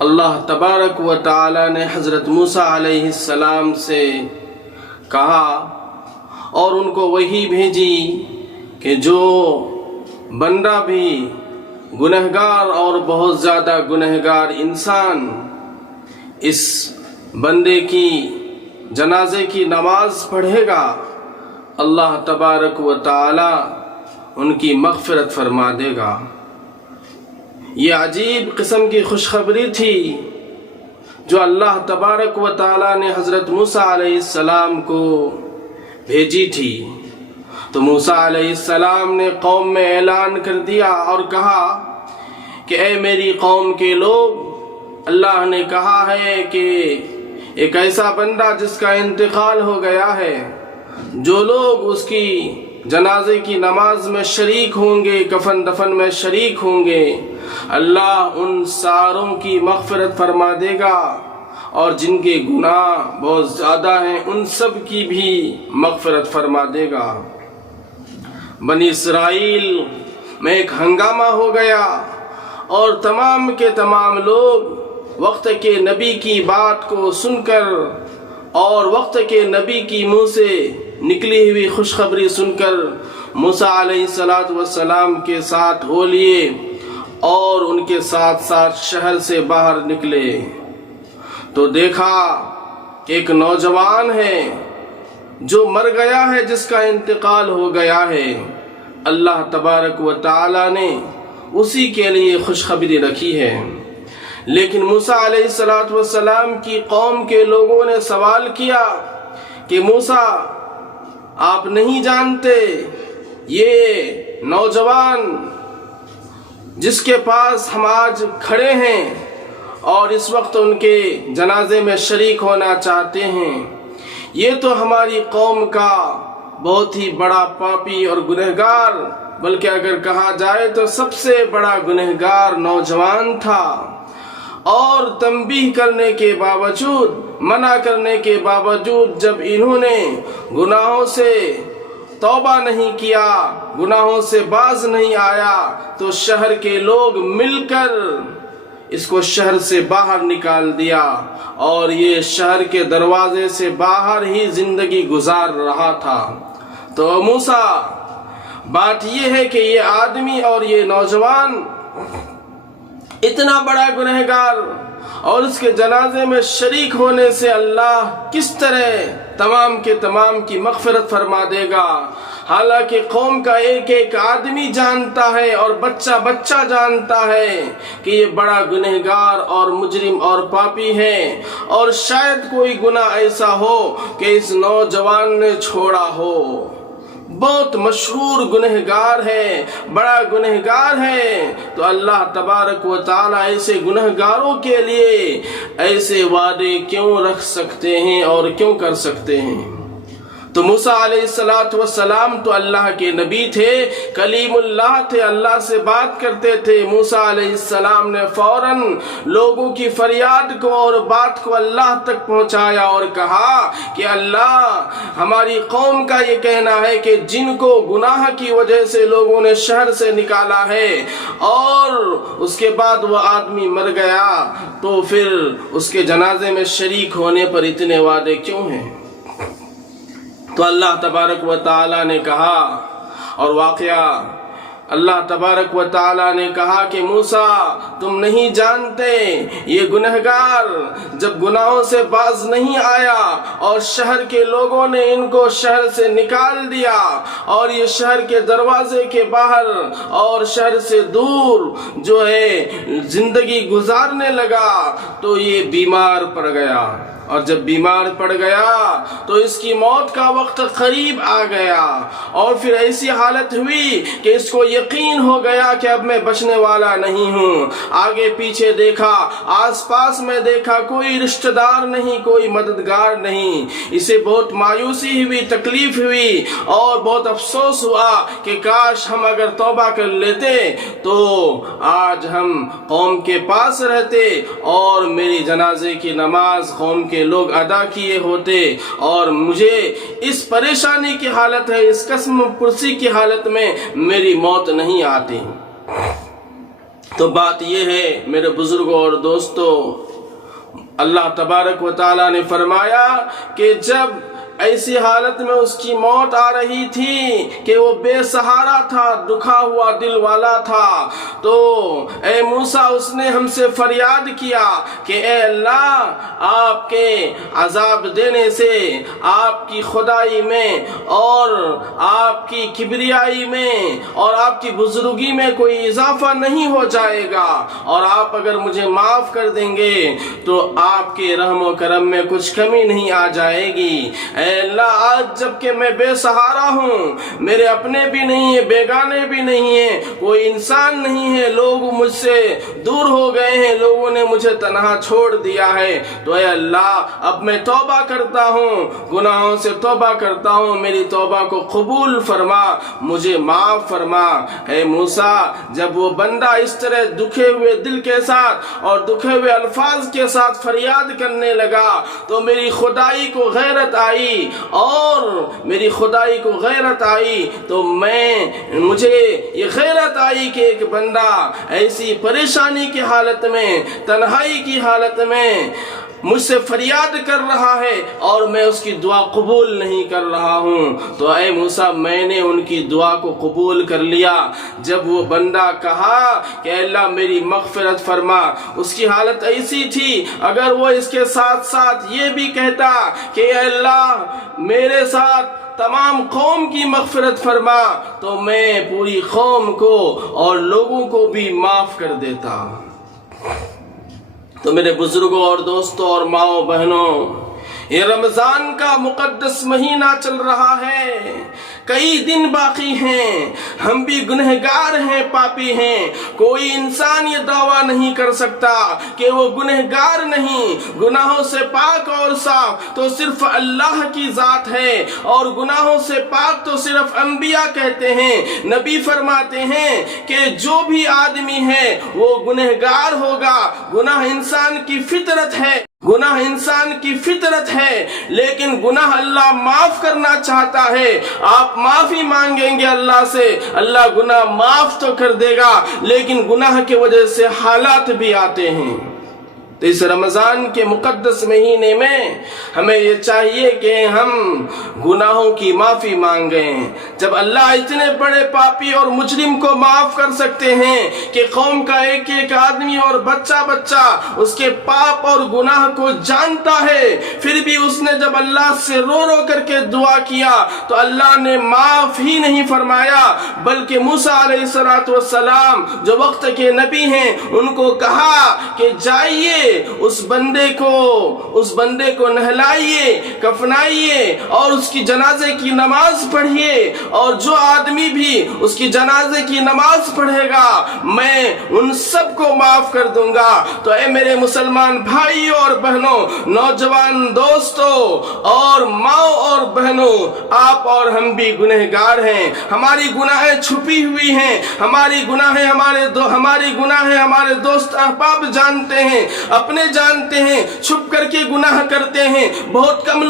اللہ تبارک و تعالی نے حضرت موسیٰ علیہ السلام سے کہا اور ان کو وحی بھیجی کہ جو بندہ بھی گنہگار اور بہت زیادہ گنہگار انسان اس بندے کی جنازے کی نماز پڑھے گا، اللہ تبارک و تعالی ان کی مغفرت فرما دے گا۔ یہ عجیب قسم کی خوشخبری تھی جو اللہ تبارک و تعالی نے حضرت موسیٰ علیہ السلام کو بھیجی تھی۔ تو موسیٰ علیہ السلام نے قوم میں اعلان کر دیا اور کہا کہ اے میری قوم کے لوگ، اللہ نے کہا ہے کہ ایک ایسا بندہ جس کا انتقال ہو گیا ہے، جو لوگ اس کی جنازے کی نماز میں شریک ہوں گے، کفن دفن میں شریک ہوں گے، اللہ ان ساروں کی مغفرت فرما دے گا، اور جن کے گناہ بہت زیادہ ہیں ان سب کی بھی مغفرت فرما دے گا۔ بنی اسرائیل میں ایک ہنگامہ ہو گیا اور تمام کے تمام لوگ وقت کے نبی کی بات کو سن کر اور وقت کے نبی کی منہ سے نکلی ہوئی خوشخبری سن کر موسیٰ علیہ السلام کے ساتھ ہو لیے اور ان کے ساتھ ساتھ شہر سے باہر نکلے۔ تو دیکھا کہ ایک نوجوان ہے جو مر گیا ہے، جس کا انتقال ہو گیا ہے۔ اللہ تبارک و تعالی نے اسی کے لیے خوشخبری رکھی ہے۔ لیکن موسیٰ علیہ السلام کی قوم کے لوگوں نے سوال کیا کہ موسیٰ، آپ نہیں جانتے یہ نوجوان جس کے پاس ہم آج کھڑے ہیں اور اس وقت ان کے جنازے میں شریک ہونا چاہتے ہیں، یہ تو ہماری قوم کا بہت ہی بڑا پاپی اور گنہگار، بلکہ اگر کہا جائے تو سب سے بڑا گنہگار نوجوان تھا، اور تنبیہ کرنے کے باوجود، منع کرنے کے باوجود جب انہوں نے گناہوں سے توبہ نہیں کیا، گناہوں سے باز نہیں آیا، تو شہر کے لوگ مل کر اس کو شہر سے باہر نکال دیا، اور یہ شہر کے دروازے سے باہر ہی زندگی گزار رہا تھا۔ تو موسیٰ، بات یہ ہے کہ یہ آدمی اور یہ نوجوان اتنا بڑا گنہگار اور اس کے جنازے میں شریک ہونے سے اللہ کس طرح تمام کے تمام کی مغفرت فرما دے گا، حالانکہ قوم کا ایک ایک آدمی جانتا ہے اور بچہ بچہ جانتا ہے کہ یہ بڑا گنہگار اور مجرم اور پاپی ہے، اور شاید کوئی گناہ ایسا ہو کہ اس نوجوان نے چھوڑا ہو، بہت مشہور گنہگار ہے، بڑا گنہگار ہے۔ تو اللہ تبارک و تعالی ایسے گنہگاروں کے لیے ایسے وعدے کیوں رکھ سکتے ہیں اور کیوں کر سکتے ہیں؟ تو موسیٰ علیہ السلام تو اللہ کے نبی تھے، کلیم اللہ تھے، اللہ سے بات کرتے تھے۔ موسیٰ علیہ السلام نے فوراً لوگوں کی فریاد کو اور بات کو اللہ تک پہنچایا اور کہا کہ اللہ، ہماری قوم کا یہ کہنا ہے کہ جن کو گناہ کی وجہ سے لوگوں نے شہر سے نکالا ہے اور اس کے بعد وہ آدمی مر گیا، تو پھر اس کے جنازے میں شریک ہونے پر اتنے وعدے کیوں ہیں؟ تو اللہ تبارک و تعالی نے کہا، اور واقعہ اللہ تبارک و تعالی نے کہا کہ موسیٰ، تم نہیں جانتے یہ گنہگار جب گناہوں سے باز نہیں آیا اور شہر کے لوگوں نے ان کو شہر سے نکال دیا اور یہ شہر کے دروازے کے باہر اور شہر سے دور جو ہے زندگی گزارنے لگا، تو یہ بیمار پڑ گیا، اور جب بیمار پڑ گیا تو اس کی موت کا وقت قریب آ گیا، اور پھر ایسی حالت ہوئی کہ اس کو یقین ہو گیا کہ اب میں بچنے والا نہیں ہوں۔ آگے پیچھے دیکھا، آس پاس میں دیکھا، کوئی رشتہ دار نہیں، کوئی مددگار نہیں۔ اسے بہت مایوسی ہوئی، تکلیف ہوئی، اور بہت افسوس ہوا کہ کاش ہم اگر توبہ کر لیتے تو آج ہم قوم کے پاس رہتے اور میری جنازے کی نماز قوم کے لوگ ادا کیے ہوتے، اور مجھے اس پریشانی کی حالت ہے، اس قسم پرسی کی حالت میں میری موت نہیں آتی۔ تو بات یہ ہے میرے بزرگوں اور دوستوں، اللہ تبارک و تعالیٰ نے فرمایا کہ جب ایسی حالت میں اس کی موت آ رہی تھی کہ وہ بے سہارا تھا، دکھا ہوا دل والا تھا، تو اے موسیٰ اس نے ہم سے فریاد کیا کہ اے اللہ، آپ کے عذاب دینے سے آپ کی خدائی میں اور آپ کی کبریائی میں اور آپ کی بزرگی میں کوئی اضافہ نہیں ہو جائے گا، اور آپ اگر مجھے معاف کر دیں گے تو آپ کے رحم و کرم میں کچھ کمی نہیں آ جائے گی۔ اے اللہ، آج جب کہ میں بے سہارا ہوں، میرے اپنے بھی نہیں ہیں، بیگانے بھی نہیں ہیں، کوئی انسان نہیں ہے، لوگ مجھ سے دور ہو گئے ہیں، لوگوں نے مجھے تنہا چھوڑ دیا ہے، تو اے اللہ اب میں توبہ کرتا ہوں، گناہوں سے توبہ کرتا ہوں، میری توبہ کو قبول فرما، مجھے معاف فرما۔ اے موسیٰ، جب وہ بندہ اس طرح دکھے ہوئے دل کے ساتھ اور دکھے ہوئے الفاظ کے ساتھ فریاد کرنے لگا تو میری خدائی کو غیرت آئی، اور میری خدائی کو غیرت آئی تو مجھے یہ غیرت آئی کہ ایک بندہ ایسی پریشانی کی حالت میں، تنہائی کی حالت میں مجھ سے فریاد کر رہا ہے اور میں اس کی دعا قبول نہیں کر رہا ہوں، تو اے موسیٰ میں نے ان کی دعا کو قبول کر لیا۔ جب وہ بندہ کہا کہ اللہ میری مغفرت فرما، اس کی حالت ایسی تھی اگر وہ اس کے ساتھ ساتھ یہ بھی کہتا کہ اے اللہ میرے ساتھ تمام قوم کی مغفرت فرما، تو میں پوری قوم کو اور لوگوں کو بھی معاف کر دیتا۔ تو میرے بزرگوں اور دوستوں اور ماؤں بہنوں، یہ رمضان کا مقدس مہینہ چل رہا ہے، کئی دن باقی ہیں، ہم بھی گنہگار ہیں، پاپی ہیں، کوئی انسان یہ دعویٰ نہیں کر سکتا کہ وہ گنہگار نہیں، گناہوں سے پاک اور صاف تو صرف اللہ کی ذات ہے، اور گناہوں سے پاک تو صرف انبیاء کہتے ہیں۔ نبی فرماتے ہیں کہ جو بھی آدمی ہے وہ گنہگار ہوگا، گناہ انسان کی فطرت ہے، گناہ انسان کی فطرت ہے، لیکن گناہ اللہ معاف کرنا چاہتا ہے۔ آپ معافی مانگیں گے اللہ سے، اللہ گناہ معاف تو کر دے گا، لیکن گناہ کی وجہ سے حالات بھی آتے ہیں۔ تو اس رمضان کے مقدس مہینے میں ہمیں یہ چاہیے کہ ہم گناہوں کی معافی مانگیں۔ جب اللہ اتنے بڑے پاپی اور مجرم کو معاف کر سکتے ہیں کہ قوم کا ایک ایک آدمی اور بچہ بچہ اس کے پاپ اور گناہ کو جانتا ہے، پھر بھی اس نے جب اللہ سے رو رو کر کے دعا کیا تو اللہ نے معاف ہی نہیں فرمایا، بلکہ موسیٰ علیہ السلام جو وقت کے نبی ہیں ان کو کہا کہ جائیے اس بندے کو نہلائیے، کفنائیے اور اس کی جنازے کی نماز پڑھیے، اور جو آدمی بھی اس کی جنازے کی نماز پڑھے گا میں ان سب کو معاف کر دوں گا۔ تو اے میرے مسلمان بھائیوں اور بہنوں، نوجوان دوستوں اور ماؤں اور بہنوں، آپ اور ہم بھی گنہگار ہیں، ہماری گناہیں چھپی ہوئی ہیں، ہماری گناہیں ہمارے دوست احباب جانتے ہیں، اپنے جانتے ہیں، چھپ کر کے گناہ کرتے ہیں، بہت کم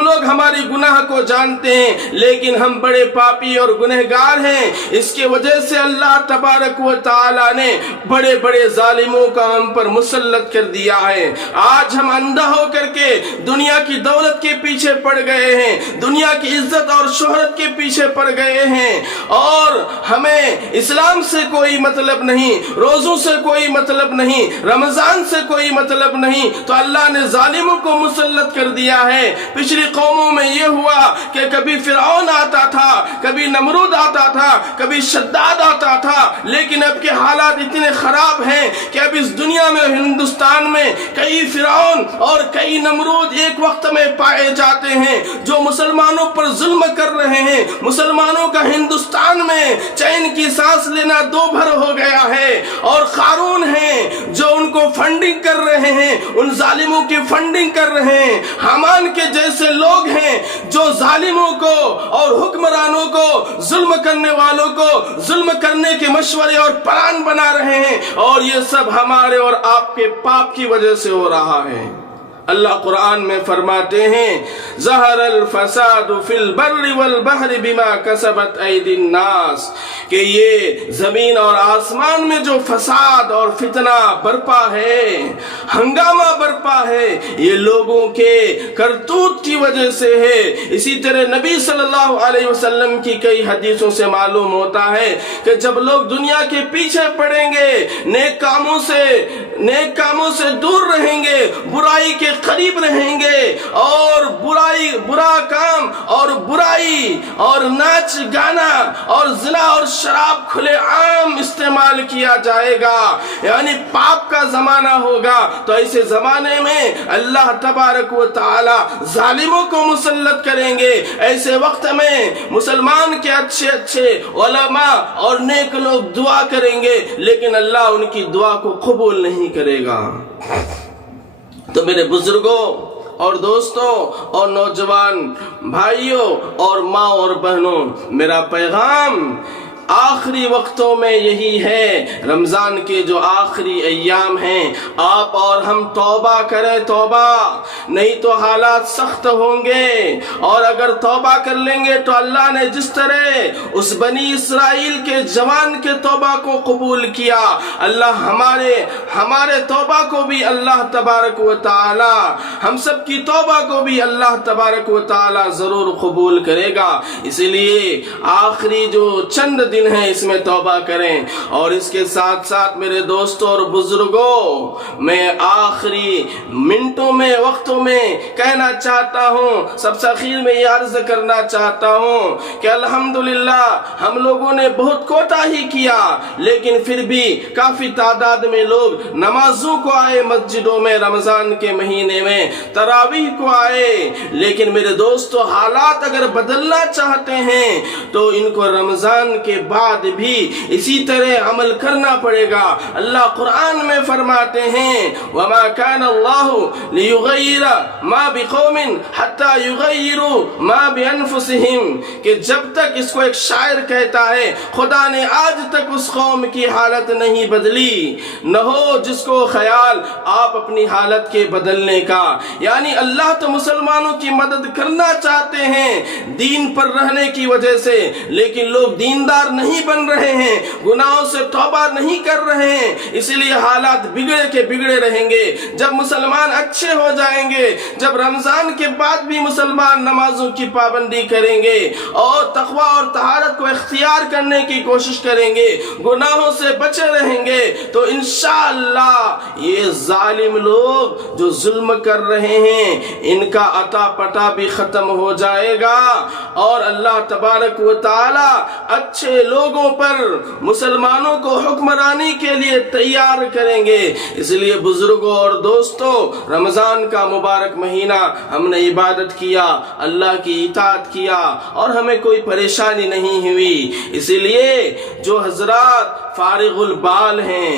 لوگ ہماری گناہ کو جانتے ہیں، لیکن ہم بڑے پاپی اور گنہگار ہیں۔ اس کے وجہ سے اللہ تبارک و تعالی نے بڑے بڑے ظالموں کا ہم پر مسلط کر دیا ہے۔ آج ہم اندھا ہو کر کے دنیا کی دولت کے پیچھے پڑ گئے ہیں، دنیا کی عزت اور شہرت کے پیچھے پڑ گئے ہیں، اور ہمیں اسلام سے کوئی مطلب نہیں، روزوں سے کوئی مطلب نہیں، رمضان سے کوئی مطلب نہیں، تو اللہ نے ظالموں کو مسلط کر دیا ہے۔ پچھلی قوموں میں یہ ہوا کہ کبھی فرعون آتا تھا، کبھی نمرود آتا تھا، کبھی شداد آتا تھا، لیکن اب کے حالات اتنے خراب ہیں کہ اب اس دنیا میں، ہندوستان میں کئی فرعون اور کئی نمرود ایک وقت میں پائے جاتے ہیں جو مسلمانوں پر ظلم کر رہے ہیں۔ مسلمانوں کا ہندوستان میں چین کی سانس لینا دو بھر ہو گیا ہے، اور قارون ہیں جو ان کو فنڈنگ کر رہے ہیں، ان ظالموں کی فنڈنگ کر رہے ہیں۔ حامان کے جیسے لوگ ہیں جو ظالموں کو اور حکمرانوں کو، ظلم کرنے والوں کو ظلم کرنے کے مشورے اور پلان بنا رہے ہیں، اور یہ سب ہمارے اور آپ کے پاپ کی وجہ سے ہو رہا ہے۔ اللہ قرآن میں فرماتے ہیں ظہر الفساد فی البر والبحر بما کسبت ایدی الناس، کہ یہ زمین اور آسمان میں جو فساد اور فتنہ برپا ہے، ہنگامہ برپا ہے، یہ لوگوں کے کرتوت کی وجہ سے ہے۔ اسی طرح نبی صلی اللہ علیہ وسلم کی کئی حدیثوں سے معلوم ہوتا ہے کہ جب لوگ دنیا کے پیچھے پڑیں گے، نیک کاموں سے دور رہیں گے، برائی کے قریب رہیں گے، اور برا کام اور برائی اور ناچ گانا اور زنا اور شراب کھلے عام استعمال کیا جائے گا، یعنی پاپ کا زمانہ ہوگا، تو ایسے زمانے میں اللہ تبارک و تعالی ظالموں کو مسلط کریں گے۔ ایسے وقت میں مسلمان کے اچھے علماء اور نیک لوگ دعا کریں گے، لیکن اللہ ان کی دعا کو قبول نہیں کرے گا۔ تو میرے بزرگوں اور دوستوں اور نوجوان بھائیوں اور ماں اور بہنوں، میرا پیغام آخری وقتوں میں یہی ہے، رمضان کے جو آخری ایام ہیں، آپ اور ہم توبہ کریں، توبہ، نہیں تو حالات سخت ہوں گے۔ اور اگر توبہ کر لیں گے تو اللہ نے جس طرح اس بنی اسرائیل کے جوان کے توبہ کو قبول کیا، اللہ ہمارے توبہ کو بھی اللہ تبارک و تعالی، ہم سب کی توبہ کو بھی اللہ تبارک و تعالی ضرور قبول کرے گا۔ اسی لیے آخری جو چند دن ہے اس میں توبہ کریں۔ اور اس کے ساتھ ساتھ میرے دوستوں اور بزرگوں، میں آخری منٹوں میں وقتوں میں کہنا چاہتا ہوں، سب سے اخیر میں یہ عرض کرنا چاہتا ہوں کہ الحمدللہ ہم لوگوں نے بہت کوتاہی کیا، لیکن پھر بھی کافی تعداد میں لوگ نمازوں کو آئے مسجدوں میں، رمضان کے مہینے میں تراویح کو آئے، لیکن میرے دوستوں حالات اگر بدلنا چاہتے ہیں تو ان کو رمضان کے بعد بھی اسی طرح عمل کرنا پڑے گا۔ اللہ قرآن میں فرماتے ہیں وَمَا كَانَ اللَّهُ لِيُغَيِّرَ مَا بِقَوْمٍ حَتَّى يُغَيِّرُوا مَا بِأَنفُسِهِمْ، کہ جب تک، اس کو ایک شاعر کہتا ہے، خدا نے آج تک اس قوم کی حالت نہیں بدلی، نہ ہو جس کو خیال آپ اپنی حالت کے بدلنے کا۔ یعنی اللہ تو مسلمانوں کی مدد کرنا چاہتے ہیں دین پر رہنے کی وجہ سے، لیکن لوگ دیندار نہیں بن رہے ہیں، گناہوں سے توبہ نہیں کر رہے ہیں، اس لیے حالات بگڑے کے بگڑے رہیں گے۔ جب مسلمان اچھے ہو جائیں گے، جب رمضان کے بعد بھی مسلمان نمازوں کی پابندی کریں گے اور تقوی اور طہارت کو اختیار کرنے کی کوشش کریں گے، گناہوں سے بچے رہیں گے، تو انشاءاللہ یہ ظالم لوگ جو ظلم کر رہے ہیں ان کا عطا پٹا بھی ختم ہو جائے گا، اور اللہ تبارک و تعالی اچھے لوگوں پر مسلمانوں کو حکمرانی کے لیے تیار کریں گے۔ اس لیے بزرگوں اور دوستوں، رمضان کا مبارک مہینہ ہم نے عبادت کیا، اللہ کی اطاعت کیا، اور ہمیں کوئی پریشانی نہیں ہوئی۔ اسی لیے جو حضرات فارغ البال ہیں،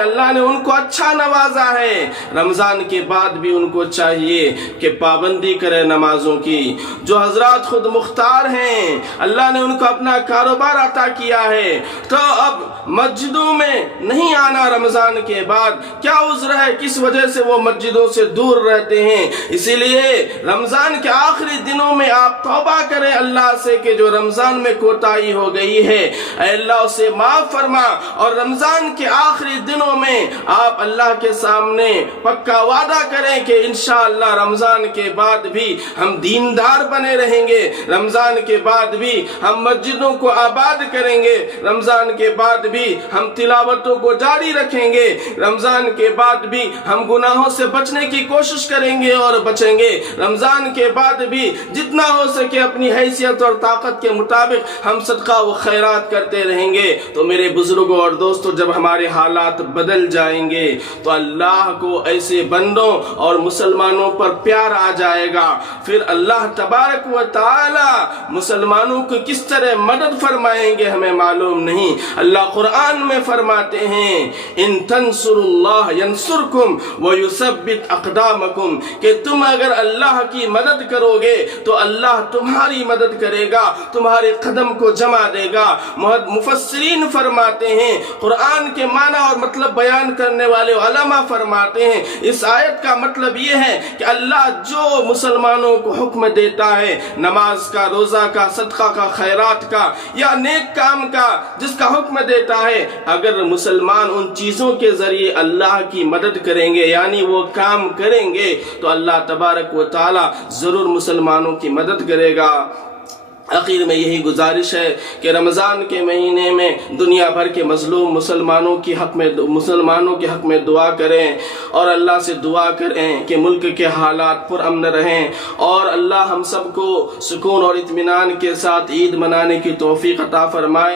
اللہ نے ان کو اچھا نوازا ہے، رمضان کے بعد بھی ان کو چاہیے کہ پابندی کرے نمازوں کی۔ جو حضرات خود مختار ہیں، اللہ نے ان کو اپنا کاروبار عطا کیا ہے، تو اب مسجدوں میں نہیں آنا رمضان کے بعد کیا عذر ہے، کس وجہ سے وہ مسجدوں سے دور رہتے ہیں؟ اسی لیے رمضان کے آخری دنوں میں آپ توبہ کریں اللہ سے کہ جو رمضان میں کوتاہی ہو گئی ہے، اے اللہ اسے معاف فرما، اور رمضان کے آخری دنوں میں آپ اللہ کے سامنے پکا وعدہ کریں کہ انشاءاللہ رمضان کے بعد بھی ہم دیندار بنے رہیں گے، رمضان کے بعد بھی ہم مسجدوں کو آباد کریں گے، رمضان کے بعد بھی ہم تلاوتوں کو جاری رکھیں گے، رمضان کے بعد بھی ہم گناہوں سے بچنے کی کوشش کریں گے اور بچیں گے، رمضان کے بعد بھی جتنا ہو سکے اپنی حیثیت اور طاقت کے مطابق ہم صدقہ و خیرات کرتے رہیں گے۔ تو میرے بزرگوں اور دوستوں، جب ہمارے حالات بدل جائیں گے تو اللہ کو ایسے بندوں اور مسلمانوں پر پیار آ جائے گا، پھر اللہ تبارک و تعالی مسلمانوں کو کس طرح مدد فرمائیں گے ہمیں معلوم نہیں۔ اللہ قرآن میں فرماتے ہیں ان تنصروا اللہ ینصرکم ویثبت اقدامکم، کہ تم اگر اللہ کی مدد کرو گے تو اللہ تمہاری مدد کرے گا، تمہارے قدم کو جما دے گا۔ مفسرین فرماتے ہیں قرآن رمضان کے معنی اور مطلب بیان کرنے والے علماء فرماتے ہیں اس آیت کا مطلب یہ ہے کہ اللہ جو مسلمانوں کو حکم دیتا ہے نماز کا، روزہ کا، صدقہ کا، خیرات کا یا نیک کام کا، جس کا حکم دیتا ہے، اگر مسلمان ان چیزوں کے ذریعے اللہ کی مدد کریں گے یعنی وہ کام کریں گے تو اللہ تبارک و تعالی ضرور مسلمانوں کی مدد کرے گا۔ آخر میں یہی گزارش ہے کہ رمضان کے مہینے میں دنیا بھر کے مظلوم مسلمانوں کے حق میں دعا کریں اور اللہ سے دعا کریں کہ ملک کے حالات پرامن رہیں اور اللہ ہم سب کو سکون اور اطمینان کے ساتھ عید منانے کی توفیق عطا فرمائے۔